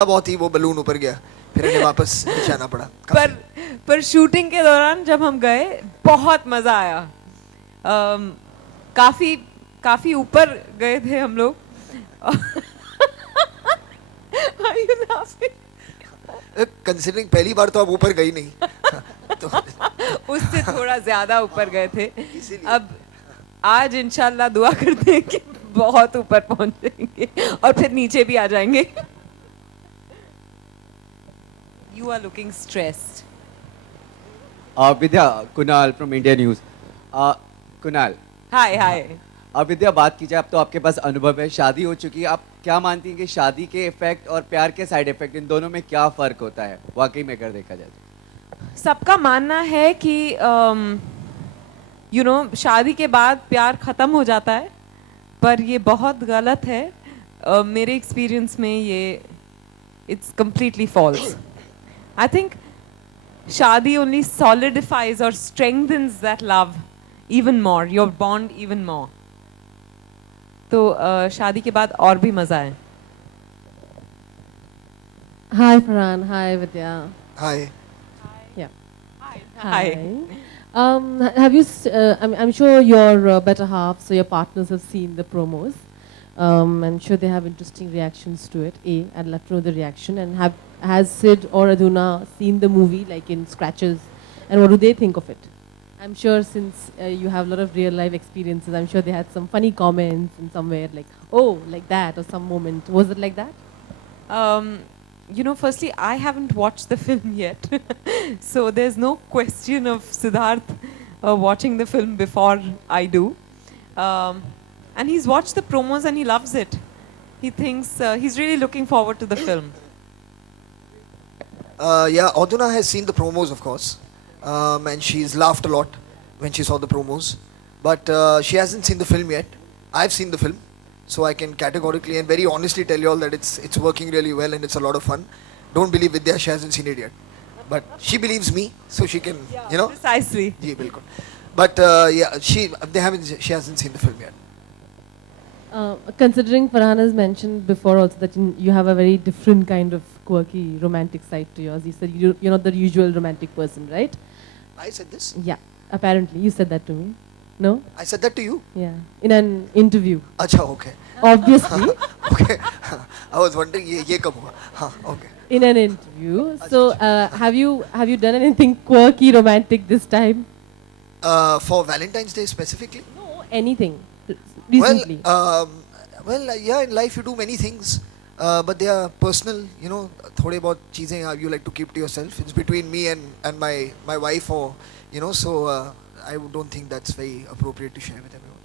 बहुत ही वो बलून ऊपर गया, फिर इन्हें वापस नीचे आना पड़ा। पर शूटिंग के दौरान जब हम गए बहुत मजा आया। काफी काफी ऊपर गए थे हम लोग। कंसिडरिंग पहली बार तो आप ऊपर गई नहीं तो उससे थोड़ा ज्यादा ऊपर गए थे। इसीलिए अब आज इंशाल्लाह दुआ करते हैं कि बहुत ऊपर पहुंचेंगे और फिर नीचे भी आ जाएंगे। You are looking stressed. Vidya, Kunal from India News. Kunal. Hi. विद्या, बात की जाए, अब तो आपके पास अनुभव है, शादी हो चुकी है, आप क्या मानती हैं कि शादी के इफेक्ट और प्यार के साइड इफेक्ट, इन दोनों में क्या फर्क होता है वाकई में अगर देखा जाए तो? सबका मानना है कि शादी के बाद प्यार खत्म हो जाता है, पर ये बहुत गलत है। मेरे एक्सपीरियंस में ये it's completely false. I think shadi only solidifies or strengthens that love even more, your bond even more. तो शादी के बाद और भी मजा है। Hi Farhan, hi Vidya. Hi. Yeah. Hi. Have you? I'm sure your better half, so your partners have seen the promos. I'm sure they have interesting reactions to it. I'd love to know the reaction. And has Sid or Aduna seen the movie, like in scratches, and what do they think of it? I'm sure since you have a lot of real life experiences, I'm sure they had some funny comments and somewhere like, oh, like that, or some moment. Was it like that? Firstly, I haven't watched the film yet, so there's no question of Siddharth watching the film before I do. And he's watched the promos and he loves it. He thinks he's really looking forward to the film. Yeah, Aduna has seen the promos, of course, and she's laughed a lot when she saw the promos. But she hasn't seen the film yet. I've seen the film, so I can categorically and very honestly tell you all that it's working really well and it's a lot of fun. Don't believe Vidya, she hasn't seen it yet, but she believes me, so she can, Precisely. जी बिल्कुल. But yeah, she hasn't seen the film yet. Considering Farhan has mentioned before also that you have a very different kind of quirky romantic side to yours. You said you're not the usual romantic person, right? I said this? Yeah, apparently. You said that to me. No? I said that to you? Yeah, in an interview. अच्छा, okay. Obviously. Okay. I was wondering ये कब हुआ? हाँ, okay. In an interview. So, have you done anything quirky romantic this time? For Valentine's Day specifically? No, anything. Recently. Yeah, in life you do many things, but they are personal, थोड़े बहुत चीजें you like to keep to yourself. It's between me and my wife, or so I don't think that's very appropriate to share with everyone.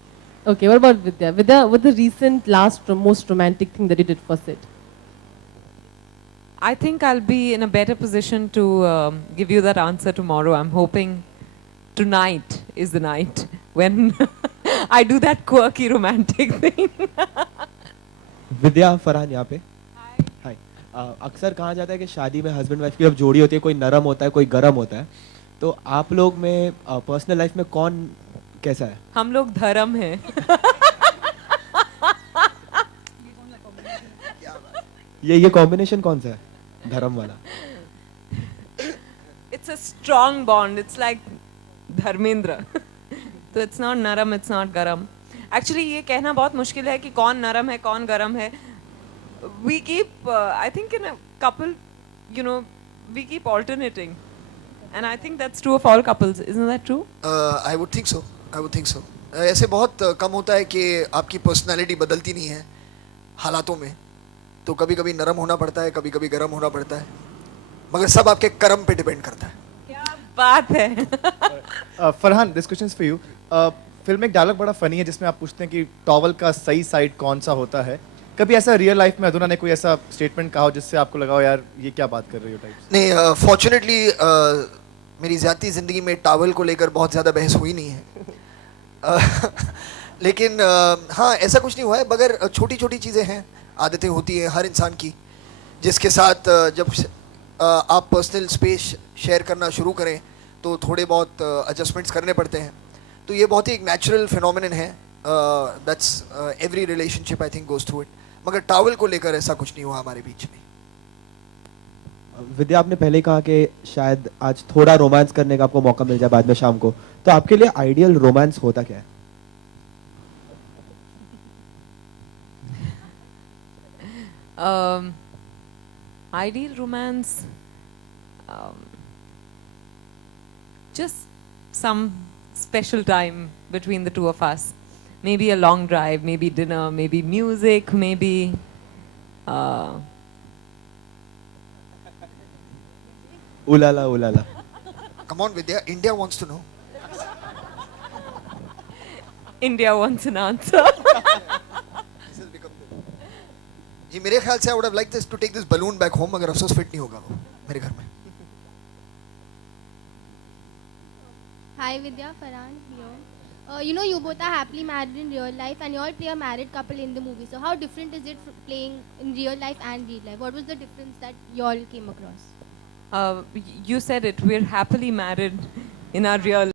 Okay, what about Vidya? Vidya, what's the recent most romantic thing that you did for Sid? I think I'll be in a better position to give you that answer tomorrow. I'm hoping tonight is the night when I do that quirky romantic thing. विद्या, फरहान यहाँ पे। हाय। अक्सर कहा जाता है कि शादी में husband wife की जब जोड़ी होती है, कोई नरम होता है, कोई गरम होता है, तो आप लोग में पर्सनल लाइफ में कौन कैसा है? हम लोग धर्म हैं। ये कॉम्बिनेशन कौन सा है, धर्म वाला? It's a strong bond. It's like Dharmendra. तो it's not नरम, it's not गरम. Actually ये कहना बहुत मुश्किल है कि कौन नरम है, कौन गरम है. We keep, I think in a couple, we keep alternating. And I think that's true of all couples. Isn't that true? I would think so. ऐसे बहुत कम होता है कि आपकी पर्सनालिटी बदलती नहीं है हालातों में, तो कभी कभी नरम होना पड़ता है, कभी कभी गरम होना पड़ता है, मगर सब आपके कर्म पे डिपेंड करता है। क्या बात है। Farhan, this question is for you. Film में एक डायलॉग बड़ा फनी है जिसमें आप पूछते हैं कि टॉवल का सही साइड कौन सा होता है। कभी ऐसा रियल लाइफ में अधूना ने कोई ऐसा स्टेटमेंट कहा हो जिससे आपको लगा हो यार ये क्या बात कर रही हो टाइप? नहीं, फॉर्चुनेटली मेरी ज़ाती ज़िंदगी में टॉवल को लेकर बहुत ज़्यादा बहस हुई नहीं है। लेकिन हाँ, ऐसा कुछ नहीं हुआ है, मगर छोटी छोटी चीज़ें हैं, आदतें होती हैं हर इंसान की, जिसके साथ जब आप पर्सनल स्पेस शेयर करना शुरू करें तो थोड़े बहुत एडजस्टमेंट्स करने पड़ते हैं। तो ये बहुत ही एक नेचुरल फिनोमिनन है, that's every relationship I think goes through it, मगर टॉवल को लेकर ऐसा कुछ नहीं हुआ हमारे बीच में। विद्या आपने पहले ही कहा कि शायद आज थोड़ा रोमांस करने का आपको मौका मिल जाए बाद में शाम को, तो आपके लिए आइडियल रोमांस होता क्या है? Ideal romance, just some special time between the two of us. Maybe a long drive, maybe dinner, maybe music, maybe उलाला उलाला. Come on, Vidya. India wants to know. India wants an answer. जी मेरे ख्याल से I would have liked this to take this balloon back home, मगर अफसोस fit नहीं होगा वो मेरे घर में. Hi Vidya, Farhan here. You know, you both are happily married in real life and you all play a married couple in the movie. So how different is it playing in real life and real life? What was the difference that you all came across? You said it. We're happily married in our real